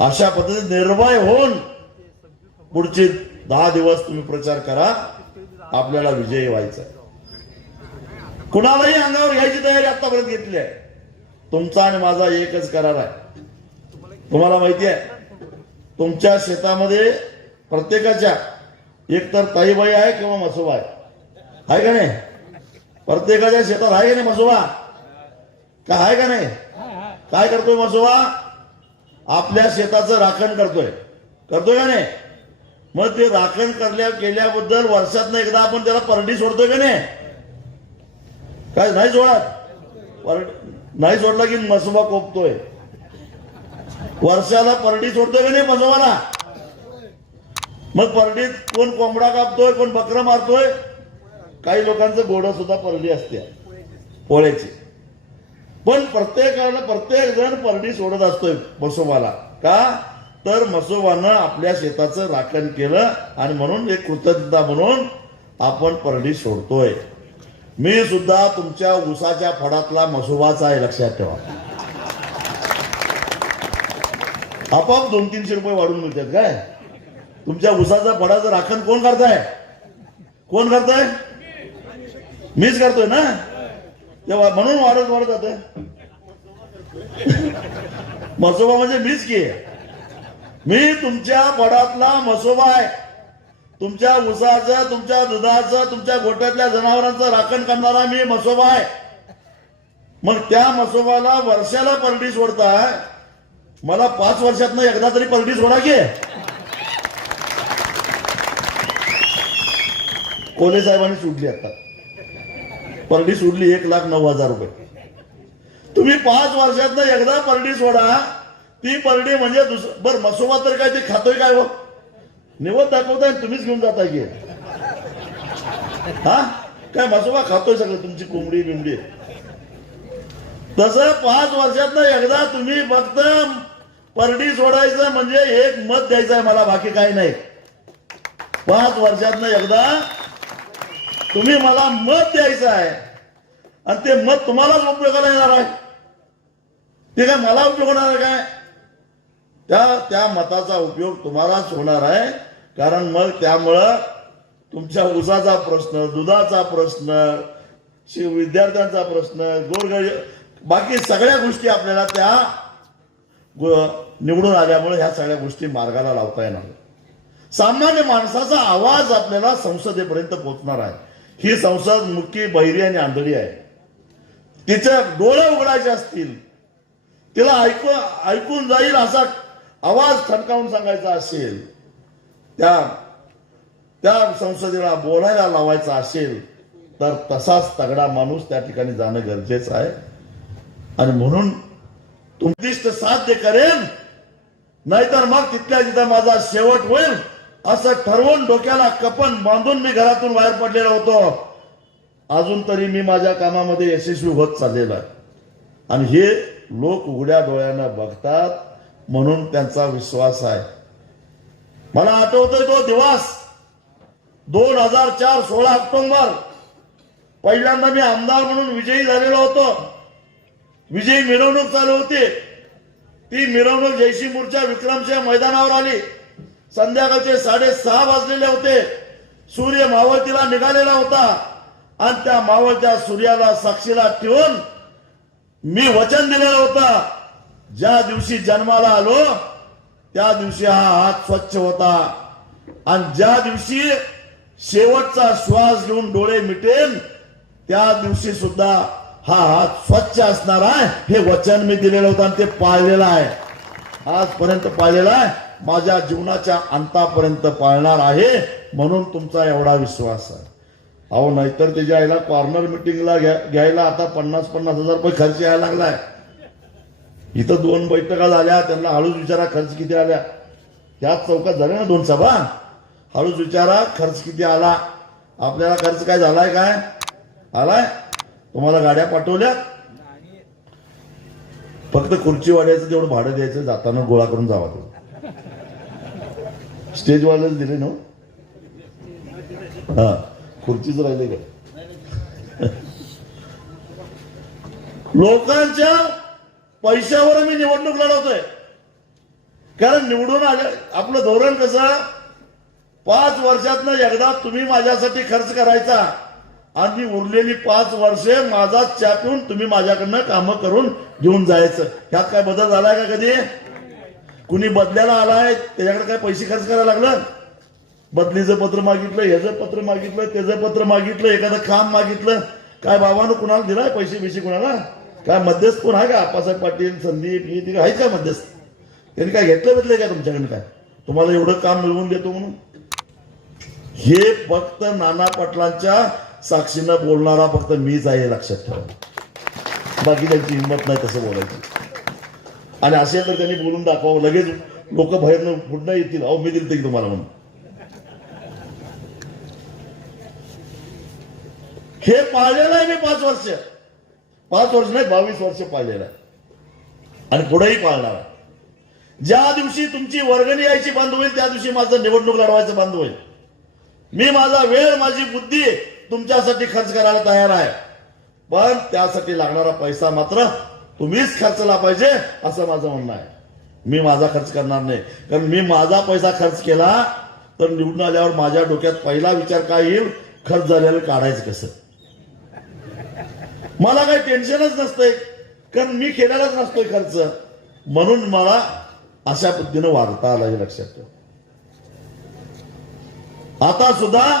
अशा पद्धतीने निर्भय होऊन पुढचे दहा दिवस तुम्ही प्रचार करा. आपल्याला विजय व्हायचा. कुणालाही अंगावर घ्यायची तयारी आतापर्यंत घेतली आहे. तुमचा आणि माझा एकच करार आहे. तुम्हाला माहिती आहे तुमच्या शेतामध्ये प्रत्येकाच्या एकतर ताईबाई आहे किंवा मसोबा आहे. आहे का नाही? प्रत्येकाच्या शेतात आहे का नाही मसोबा का आहे का नाही? काय करतोय मसोबा आपल्या शेताचं राखण करतोय. करतोय का नाही? मग ते राखण करल्या केल्याबद्दल वर्षातनं एकदा आपण त्याला परडी सोडतोय का नाही? काय नाही सोडत? पर- नाही सोडला की मसोबा कोपतोय. वर्षाला परडी सोडतोय का नाही मसोबाला? मग परडीत कोण कोंबडा कापतोय कोण बकरं मारतोय? काही लोकांचं घोडं सुद्धा परडी असते. पोळ्याची. पण प्रत्येकाला प्रत्येक जण परडी सोडत असतोय मसोबाला का? तर मसोबानं आपल्या शेताचं राखण केलं आणि म्हणून एक कृतज्ञता म्हणून आपण परडी सोडतोय. मी सुद्धा तुमच्या उसाच्या फडातला मसोबाचा आहे लक्षात ठेवा. आपोआप दोन तीनशे रुपये वाढून मिळतात काय? तुमच्या उसाचा फडाचं राखण कोण करताय? कोण करताय? मीच करतोय ना? तेव्हा म्हणून वाढत वाढत जाते मसोबा म्हणजे मीच की. मी तुमच्या फडातला मसोबा आहे. तुमच्या उसाचं तुमच्या दुधाचं तुमच्या गोट्यातल्या जनावरांचं राखण करणारा मी मसोबा आहे. मग त्या मसोबाला वर्षाला परडी सोडताय मला पाच वर्षातनं एकदा तरी परडी सोडा की. कोले साहेबांनी सुटली आता. परडी सोडली एक लाख नऊ हजार रुपये. तुम्ही पाच वर्षातनं एकदा परडी सोडा. ती परडी म्हणजे दुसरं बरं मसोबा तर काय ते खातोय काय हो? निवड दाखवताय तुम्हीच घेऊन जाताय की. हा? काय मसोबा खातोय सगळं तुमची कोंबडी बिंबडी. तसं पाच वर्षातनं एकदा तुम्ही फक्त परडी सोडायचं म्हणजे एक मत द्यायचं आहे मला बाकी काही नाही. पाच वर्षातनं एकदा तुम्ही मला मत द्यायचं आहे. आणि ते मत तुम्हालाच उपयोगाला येणार आहे. ते काय मला उपयोग होणार आहे काय? त्या त्या मताचा उपयोग तुम्हालाच होणार आहे. कारण मग त्यामुळं तुमच्या उसाचा प्रश्न दुधाचा प्रश्न शि- विद्यार्थ्यांचा प्रश्न गोरगरी बाकी सगळ्या गोष्टी आपल्याला त्या निवडून आल्यामुळे ह्या सगळ्या गोष्टी मार्गाला लावता येणार. सामान्य माणसाचा आवाज आपल्याला संसदेपर्यंत पोहोचणार आहे. ही संसद मुख्य बहिरी आणि आंधळी आहे. तिच्या डोळे उघडायचे असतील तिला ऐकू ऐकून जाईल असा आवाज ठणकावून सांगायचा असेल त्या त्या संसदेला बोलायला लावायचा असेल तर तसाच तगडा माणूस त्या ठिकाणी जाणं गरजेचं आहे. आणि म्हणून तुमदिष्ट साध्य करेन नाहीतर मग तिथल्या तिथं माझा शेवट होईल असं ठरवून डोक्याला कपन बांधून मी घरातून बाहेर पडलेलो होतो. अजून तरी मी माझ्या कामामध्ये यशस्वी होत चाललेलो आहे. आणि हे लोक उघड्या डोळ्यांना बघतात म्हणून त्यांचा विश्वास आहे. मला आठवतोय तो दिवस. दोन हजार चार सोळा ऑक्टोबर. पहिल्यांदा मी आमदार म्हणून विजयी झालेलो होतो. विजयी मिरवणूक चालू होती. ती मिरवणूक जयसिंगपूरच्या विक्रमच्या मैदानावर आली. संध्याकाळचे साडेसहा वाजलेले होते. सूर्य मावळतीला निघालेला होता. आणि त्या मावळत्या सूर्याला साक्षीला ठेवून मी वचन दिलेला होता. ज्या दिवशी जन्माला आलो त्या दिवशी हा हात स्वच्छ होता. आणि ज्या दिवशी शेवटचा श्वास घेऊन डोळे मिटेन त्या दिवशी सुद्धा हा हात स्वच्छ असणार आहे हे वचन मी दिलेलं होतं आणि ते पाळलेलं आहे. आजपर्यंत पाळलेलं आहे. माझ्या जीवनाच्या अंतापर्यंत पाळणार आहे म्हणून तुमचा एवढा विश्वास आहे. अहो नाहीतर त्याच्या आईला कॉर्नर मिटिंगला घ्यायला आता पन्नास पन्नास हजार रुपये खर्च यायला लागलाय. इथं दोन बैठका झाल्या त्यांना हळूच विचारा खर्च किती आल्या. त्याच चौकात झाल्या ना दोन सभा? हळूच विचारा खर्च किती आला? आपल्याला खर्च काय झालाय काय? आलाय? तुम्हाला गाड्या पाठवल्या फक्त खुर्ची वाढायचं तेवढं भाडं द्यायचं जाताना गोळा करून जावा तुम्ही स्टेज वाल्याच दिले ना हो? हा? खुर्चीच राहिले का? लोकांच्या पैशावर मी निवडणूक लढवतोय. कारण निवडून आले आपलं धोरण कसं? पाच वर्षातनं एकदा तुम्ही माझ्यासाठी खर्च करायचा. आणि उरलेली पाच वर्षे माझा चापून तुम्ही माझ्याकडनं कामं करून घेऊन जायचं. ह्यात काय बदल झालाय का कधी? कुणी बदल्याला आलाय त्याच्याकडे काय पैसे खर्च करायला लागलं? बदलीचं पत्र मागितलं ह्याचं पत्र मागितलं त्याचं पत्र मागितलं एखादं काम मागितलं काय बाबानं कुणाला दिलाय पैसे बिसे कुणाला? काय मध्यस्थ कोण आहे का? आप्पासाहेब पाटील संदीप हे ते आहेत का मध्यस्थ? त्यांनी काय घेतलं भेटलंय का तुमच्याकडनं काय? तुम्हाला एवढं काम मिळवून देतो म्हणून? हे फक्त नाना पाटलांच्या साक्षीनं बोलणारा फक्त मीच आहे लक्षात ठेवा. बाकी त्यांची हिंमत नाही तसं बोलायची. आणि असेल तर त्यांनी बोलून दाखवावं लगेच लोक बाहेरनं पुढं येतील. अहो मी दिलते की तुम्हाला म्हणून. हे पाळलेलं आहे मी पाच वर्ष. पाच वर्ष नाही बावीस वर्ष पाळलेलं आहे. आणि पुढेही पाळणार आहे. ज्या दिवशी तुमची वर्गणी यायची बंद होईल त्या दिवशी माझं निवडणूक लढवायचं बंद होईल. मी माझा वेळ माझी बुद्धी तुमच्यासाठी खर्च करायला तयार आहे. पण त्यासाठी लागणारा पैसा मात्र तुम्हीच खर्चला पाहिजे असं माझं म्हणणं आहे. मी माझा खर्च करणार नाही. कारण मी माझा पैसा खर्च केला तर निवडून आल्यावर माझ्या डोक्यात पहिला विचार काय येईल? खर्च झालेलं काढायचं कसं? मला काही टेन्शनच नसतंय. कारण मी केलेलाच नसतोय खर्च. म्हणून मला अशा पद्धतीनं वागता आला हे लक्षात ठेव. आता सुद्धा